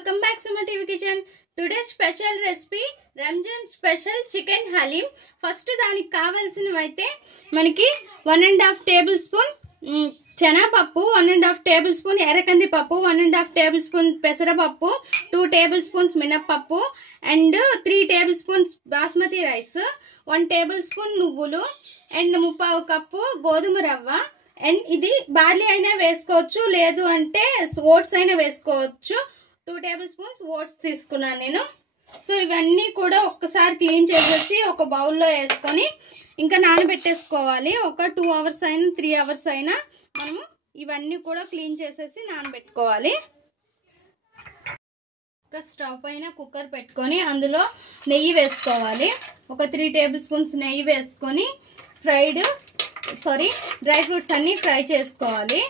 welcome back to my TV kitchen. Today's special recipe Ramzan special chicken halim. First దానికి కావాల్సినవైతే మనకి 1.5 tablespoon శనగపప్పు, 1.5 tablespoon ఎర్రకంది పప్పు, 1.5 tablespoon పెసరపప్పు, 2 tablespoons మినప్పప్పు and 3 tablespoons basmati rice, 1 tablespoon నువ్వులు and 3/4 cup గోధుమ రవ్వ. అండ్ ఇది బార్లీ అయినా వేసుకోవచ్చు, లేదు అంటే ఓట్స్ అయినా వేసుకోవచ్చు. 2 tablespoons ఓట్స్ తీసుకున్నాను నేను. సో ఇవన్నీ కూడా ఒక్కసారి క్లీన్ చేసేసి ఒక బౌల్లో వేసుకొని ఇంకా నానబెట్టేసుకోవాలి. ఒక 2 hours అయినా 3 hours అయినా మనము ఇవన్నీ కూడా క్లీన్ చేసేసి నానబెట్టుకోవాలి. ఒక స్టవ్ పైన కుక్కర్ పెట్టుకొని అందులో నెయ్యి వేసుకోవాలి. ఒక 3 tablespoons నెయ్యి వేసుకొని డ్రై ఫ్రూట్స్ అన్ని ఫ్రై చేసుకోవాలి.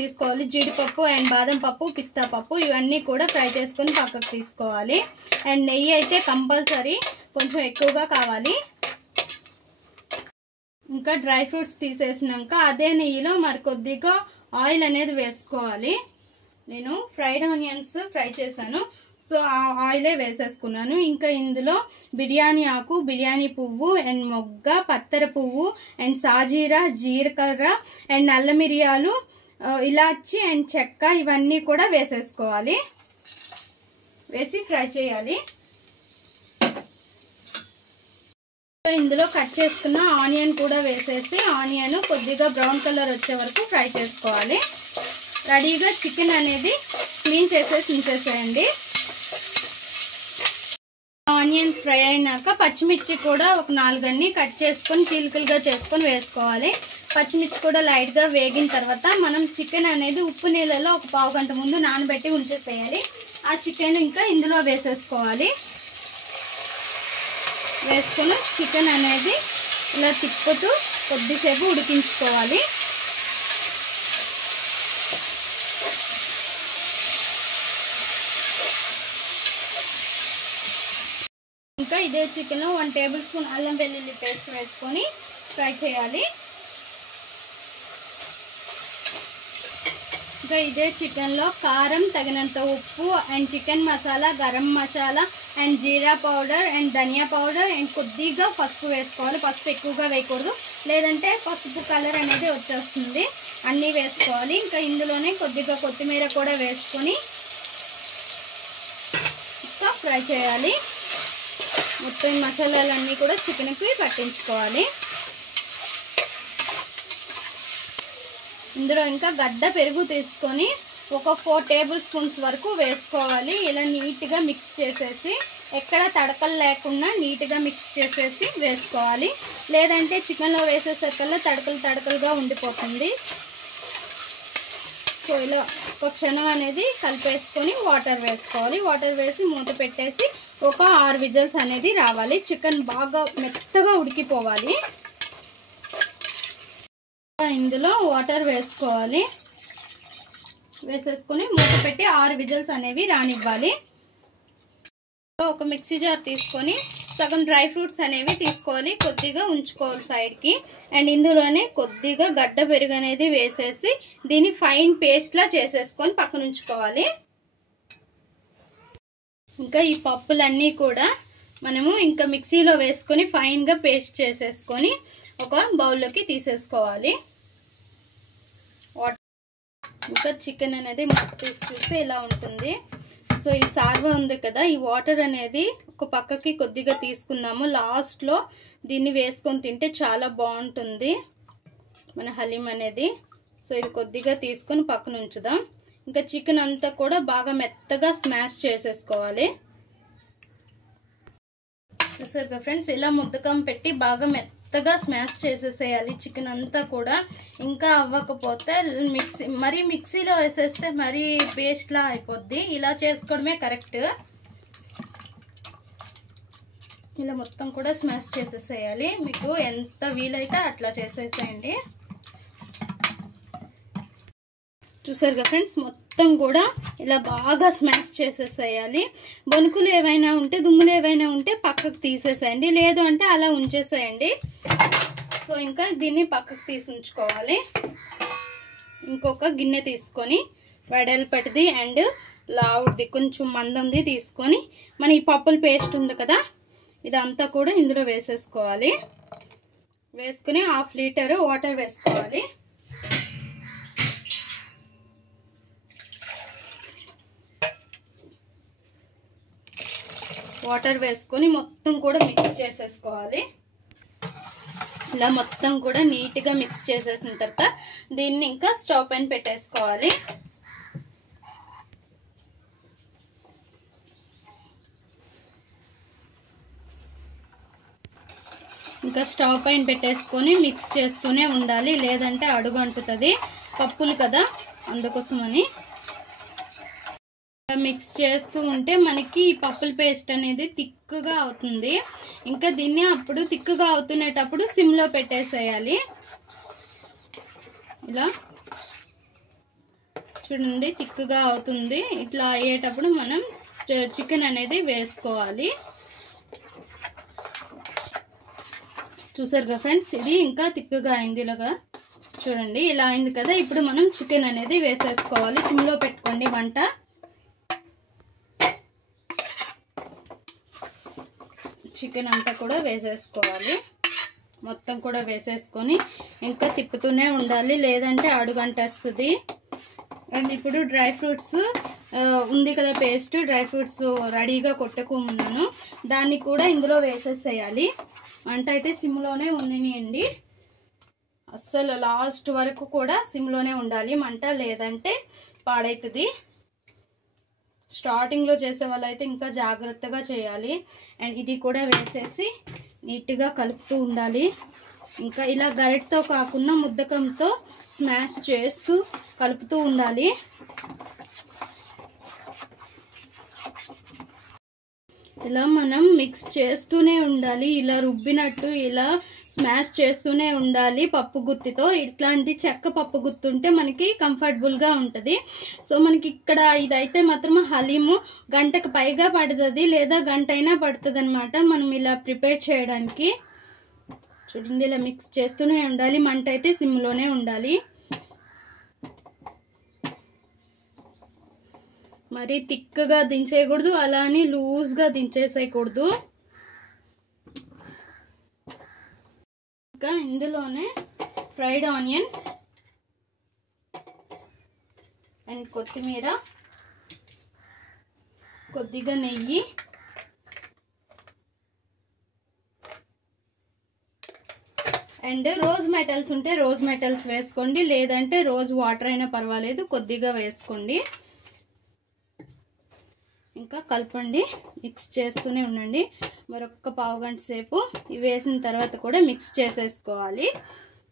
తీసుకోవాలి. జీడిపప్పు అండ్ బాదం పప్పు, పిస్తా పప్పు ఇవన్నీ కూడా ఫ్రై చేసుకొని పక్కకు తీసుకోవాలి. అండ్ నెయ్యి అయితే కంపల్సరీ కొంచెం ఎక్కువగా కావాలి. ఇంకా డ్రై ఫ్రూట్స్ తీసేసినాక అదే నెయ్యిలో మరి కొద్దిగా ఆయిల్ అనేది వేసుకోవాలి. నేను ఫ్రైడ్ ఆనియన్స్ ఫ్రై చేశాను, సో ఆ ఆయిలే వేసేసుకున్నాను. ఇంకా ఇందులో బిర్యానీ ఆకు, బిర్యానీ పువ్వు అండ్ మొగ్గ, పత్తర పువ్వు అండ్ సాజీరా, జీలకర్ర అండ్ నల్ల మిరియాలు, ఇలాచి అండ్ చెక్క ఇవన్నీ కూడా వేసేసుకోవాలి. వేసి ఫ్రై చేయాలి. ఇందులో కట్ చేసుకున్న ఆనియన్ కూడా వేసేసి ఆనియన్ కొద్దిగా బ్రౌన్ కలర్ వచ్చే వరకు ఫ్రై చేసుకోవాలి. రెడీగా చికెన్ అనేది క్లీన్ చేసేసి ఉంచేసేయండి. ఆనియన్స్ ఫ్రై అయినాక పచ్చిమిర్చి కూడా ఒక 4 అన్ని కట్ చేసుకొని చీలికలుగా చేసుకొని వేసుకోవాలి. పచ్చిమిర్చి కూడా లైట్గా వేగిన తర్వాత మనం చికెన్ అనేది ఉప్పు నీళ్ళలో ఒక 1/2 గంట ముందు నానబెట్టి ఉంచేసేయాలి. ఆ చికెన్ ఇంకా ఇందులో వేసేసుకోవాలి. వేసుకొని చికెన్ అనేది ఇలా తిప్పుతూ కొద్దిసేపు ఉడికించుకోవాలి. ఇంకా ఇదే చికెన్ 1 tablespoon అల్లం వెల్లుల్లి పేస్ట్ వేసుకొని ఫ్రై చేయాలి. ఇంకా ఇదే చికెన్లో కారం, తగినంత ఉప్పు and chicken masala, garam masala and jeera powder and dhania powder and కొద్దిగా పసుపు వేసుకోవాలి. పసుపు ఎక్కువగా వేయకూడదు, లేదంటే పసుపు కలర్ అనేది వచ్చేస్తుంది. అన్నీ వేసుకోవాలి. ఇంకా ఇందులోనే కొద్దిగా కొత్తిమీర కూడా వేసుకొని ఇంకా ఫ్రై చేయాలి. మొత్తం మసాలాలన్నీ కూడా చికెన్కి పట్టించుకోవాలి. ఇందులో ఇంకా గడ్డ పెరుగు తీసుకొని ఒక 4 tablespoons వరకు వేసుకోవాలి. ఇలా నీట్గా మిక్స్ చేసేసి ఎక్కడ తడకలు లేకుండా నీట్గా మిక్స్ చేసేసి వేసుకోవాలి. లేదంటే చికెన్లో వేసేసరికల్లా తడకలుగా ఉండిపోతుంది. సో ఇలా ఒక క్షణం అనేది కలిపేసుకొని వాటర్ వేసుకోవాలి. వాటర్ వేసి మూత పెట్టేసి ఒక 6 విజిల్స్ అనేది రావాలి. చికెన్ బాగా మెత్తగా ఉడికిపోవాలి. ఇందులో వాటర్ వేసుకోవాలి. వేసేసుకొని మూత పెట్టి 6 విజిల్స్ అనేవి రానివ్వాలి. ఒక మిక్సీ జార్ తీసుకొని సగం డ్రై ఫ్రూట్స్ అనేవి తీసుకోవాలి, కొద్దిగా ఉంచుకోవాలి సైడ్కి. అండ్ ఇందులోనే కొద్దిగా గడ్డ పెరుగు అనేది వేసేసి దీన్ని ఫైన్ పేస్ట్లా చేసేసుకొని పక్కన ఉంచుకోవాలి. ఇంకా ఈ పప్పులన్నీ కూడా మనము ఇంకా మిక్సీలో వేసుకొని ఫైన్గా పేస్ట్ చేసేసుకొని ఒక బౌల్లోకి తీసేసుకోవాలి. ఇంకా చికెన్ అనేది తీసి చూస్తే ఇలా ఉంటుంది. సో ఈ సార్వ ఉంది కదా, ఈ వాటర్ అనేది ఒక పక్కకి కొద్దిగా తీసుకుందాము. లాస్ట్లో దీన్ని వేసుకొని తింటే చాలా బాగుంటుంది మన హలీం అనేది. సో ఇది కొద్దిగా తీసుకొని పక్కన ఉంచుదాం. ఇంకా చికెన్ అంతా కూడా బాగా మెత్తగా స్మాష్ చేసేసుకోవాలి. చూసారు కదా ఫ్రెండ్స్, ఇలా ముద్దకం పెట్టి బాగా మెత్తగా స్మాష్ చేసేసేయాలి చికెన్ అంతా కూడా. ఇంకా అవ్వకపోతే మిక్సీలో వేసేస్తే మరీ పేస్ట్లా అయిపోద్ది. ఇలా చేసుకోవడమే కరెక్ట్. ఇలా మొత్తం కూడా స్మాష్ చేసేసేయాలి. మీకు ఎంత వీలైతే అట్లా చేసేసేయండి. చూసారు కదా ఫ్రెండ్స్, మొత్తం కూడా ఇలా బాగా స్మాష్ చేసేసేయాలి. బొనుకులు ఏవైనా ఉంటే, దుమ్ములు ఏవైనా ఉంటే పక్కకు తీసేసేయండి, లేదు అంటే అలా ఉంచేసేయండి. సో ఇంకా దీన్ని పక్కకు తీసి ఉంచుకోవాలి. ఇంకొక గిన్నె తీసుకొని వెడల్పటిది అండ్ లావుది కొంచెం మందంది తీసుకొని మన ఈ పప్పుల పేస్ట్ ఉంది కదా ఇదంతా కూడా ఇందులో వేసేసుకోవాలి. వేసుకుని 1/2 లీటర్ వాటర్ వేసుకోవాలి. వాటర్ వేసుకొని మొత్తం కూడా మిక్స్ చేసేసుకోవాలి. ఇలా మొత్తం కూడా నీట్గా మిక్స్ చేసేసిన తర్వాత దీన్ని ఇంకా స్టవ్ పైన పెట్టేసుకోవాలి. ఇంకా స్టవ్ పైన పెట్టేసుకొని మిక్స్ చేస్తూనే ఉండాలి, లేదంటే అడుగు అంటుతుంది, పప్పులు కదా అందుకోసమని. మిక్స్ చేస్తూ ఉంటే మనకి ఈ పప్పుల పేస్ట్ అనేది థిక్గా అవుతుంది. ఇంకా దీన్ని అప్పుడు థిక్గా అవుతునేటప్పుడు సిమ్లో పెట్టేసేయాలి. ఇలా చూడండి థిక్గా అవుతుంది. ఇట్లా అయ్యేటప్పుడు మనం చికెన్ అనేది వేసుకోవాలి. చూసారు కదా ఫ్రెండ్స్, ఇది ఇంకా థిక్గా అయింది. ఇలాగా చూడండి ఇలా అయింది కదా. ఇప్పుడు మనం చికెన్ అనేది వేసేసుకోవాలి. సిమ్లో పెట్టుకోండి వంట. చికెన్ అంతా కూడా వేసేసుకోవాలి. మొత్తం కూడా వేసేసుకొని ఇంకా తిప్పుతూనే ఉండాలి, లేదంటే అడుగంటేస్తుంది. అండ్ ఇప్పుడు డ్రై ఫ్రూట్స్ ఉంది కదా పేస్ట్, డ్రై ఫ్రూట్స్ రెడీగా కొట్టుకున్నాను, దాన్ని కూడా ఇందులో వేసేసేయాలి. వంట అయితే సిమ్లోనే ఉండనియండి, అస్సలు లాస్ట్ వరకు కూడా సిమ్లోనే ఉండాలి మంట, లేదంటే పాడవుతుంది. స్టార్టింగ్లో చేసే వాళ్ళైతే ఇంకా జాగ్రత్తగా చేయాలి. అండ్ ఇది కూడా వేసేసి నీట్గా కలుపుతూ ఉండాలి. ఇంకా ఇలా గరిటతో కాకుండా ముద్దకంతో స్మాష్ చేస్తూ కలుపుతూ ఉండాలి. ఇలా మనం మిక్స్ చేస్తూనే ఉండాలి, ఇలా రుబ్బినట్టు ఇలా స్మాష్ చేస్తూనే ఉండాలి పప్పు గుత్తితో. ఇట్లాంటి చెక్క పప్పు గుత్తి ఉంటే మనకి కంఫర్టబుల్గా ఉంటుంది. సో మనకి ఇక్కడ ఇదైతే మాత్రం హలీము గంటకు పైగా పడుతుంది, లేదా గంట అయినా పడుతుంది అనమాట మనం ఇలా ప్రిపేర్ చేయడానికి. చూడండి ఇలా మిక్స్ చేస్తూనే ఉండాలి, మంట అయితే సిమ్లోనే ఉండాలి. మరి థిక్గా దించేయకూడదు, అలా అని లూజ్గా దించేసేయకూడదు. ఇంకా ఇందులోనే ఫ్రైడ్ ఆనియన్ అండ్ కొత్తిమీర, కొద్దిగా నెయ్యి, అండ్ రోజ్ మెటల్స్ ఉంటే రోజ్ మెటల్స్ వేసుకోండి, లేదంటే రోజ్ వాటర్ అయినా పర్వాలేదు, కొద్దిగా వేసుకోండి. ఇంకా కలపండి, మిక్స్ చేస్తూనే ఉండండి. మరొక పావు గంట సేపు ఇవి వేసిన తర్వాత కూడా మిక్స్ చేసేసుకోవాలి.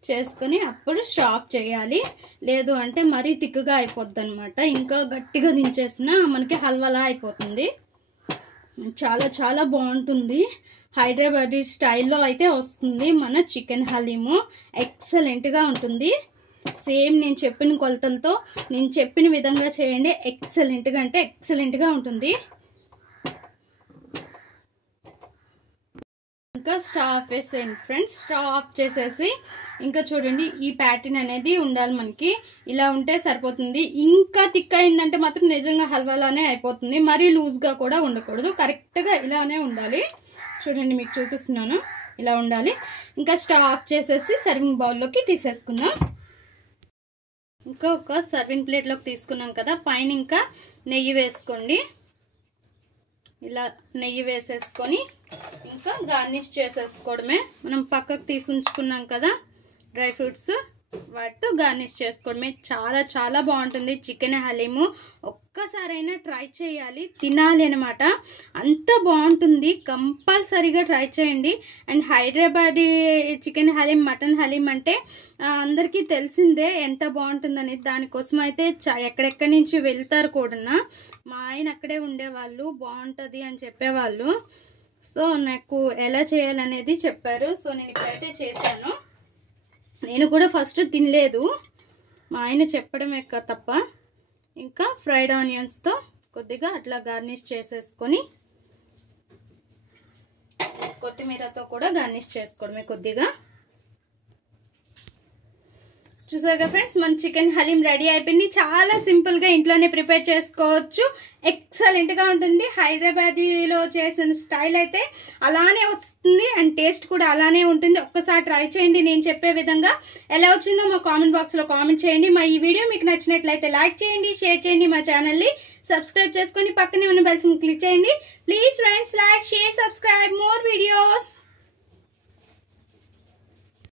చేసుకొని అప్పుడు స్టాప్ చేయాలి, లేదు అంటే మరీ థిక్గా అయిపోద్ది అనమాట. ఇంకా గట్టిగా దించేసినా మనకి హల్వాలా అయిపోతుంది. చాలా చాలా బాగుంటుంది, హైదరాబాదీ స్టైల్లో అయితే వస్తుంది మన చికెన్ హలీము. ఎక్సలెంట్గా ఉంటుంది. సేమ్ నేను చెప్పిన కొలతలతో నేను చెప్పిన విధంగా చేయండి, ఎక్సలెంట్గా అంటే ఎక్సలెంట్గా ఉంటుంది. ఇంకా స్టవ్ ఆఫ్ చేసేయండి ఫ్రెండ్స్. స్టవ్ ఆఫ్ చేసేసి ఇంకా చూడండి ఈ ప్యాటర్న్ అనేది ఉండాలి మనకి, ఇలా ఉంటే సరిపోతుంది. ఇంకా థిక్ అయిందంటే మాత్రం నిజంగా హల్వాలానే అయిపోతుంది, మరీ లూజ్గా కూడా ఉండకూడదు, కరెక్ట్గా ఇలానే ఉండాలి. చూడండి మీకు చూపిస్తున్నాను, ఇలా ఉండాలి. ఇంకా స్టవ్ ఆఫ్ చేసేసి సర్వింగ్ బౌల్లోకి తీసేసుకుందాం. ఇంకా ఒక సర్వింగ్ ప్లేట్లోకి తీసుకున్నాం కదా, పైన ఇంకా నెయ్యి వేసుకోండి. ఇలా నెయ్యి వేసేసుకొని ఇంకా గార్నిష్ చేసేసుకోవడమే. మనం పక్కకు తీసి ఉంచుకున్నాం కదా డ్రై ఫ్రూట్స్, వాటితో గార్నిష్ చేసుకోవడమే. చాలా చాలా బాగుంటుంది చికెన్ హలీము. ఒక్కసారైనా ట్రై చేయాలి, తినాలి అనమాట, అంత బాగుంటుంది. కంపల్సరీగా ట్రై చేయండి. And Hyderabadi chicken haleem, mutton haleem అంటే అందరికీ తెలిసిందే ఎంత బాగుంటుందని. దానికోసం అయితే ఎక్కడెక్కడి నుంచి వెళ్తారు కూడా. మా ఆయన అక్కడే ఉండేవాళ్ళు, బాగుంటుంది అని చెప్పేవాళ్ళు. సో నాకు ఎలా చేయాలనేది చెప్పారు. సో నేను ఇప్పుడైతే చేశాను. నేను కూడా ఫస్ట్ తినలేదు, మా ఆయన చెప్పడమే తప్ప. ఇంకా ఫ్రైడ్ ఆనియన్స్తో కొద్దిగా అట్లా గార్నిష్ చేసేసుకొని, కొత్తిమీరతో కూడా గార్నిష్ చేసుకోవడమే కొద్దిగా. చూసారుగా ఫ్రెండ్స్, మన చికెన్ హలీం రెడీ అయిపోయింది. చాలా సింపుల్గా ఇంట్లోనే ప్రిపేర్ చేసుకోవచ్చు. ఎక్సలెంట్గా ఉంటుంది. హైదరాబాదీలో చేసిన స్టైల్ అయితే అలానే వస్తుంది అండ్ టేస్ట్ కూడా అలానే ఉంటుంది. ఒక్కసారి ట్రై చేయండి. నేను చెప్పే విధంగా ఎలా వచ్చిందో మా కామెంట్ బాక్స్లో కామెంట్ చేయండి. మా ఈ వీడియో మీకు నచ్చినట్లయితే లైక్ చేయండి, షేర్ చేయండి, మా ఛానల్ని సబ్స్క్రైబ్ చేసుకొని పక్కనే ఉన్న బెల్ సింబల్ క్లిక్ చేయండి. Please friends, like, share, subscribe more videos.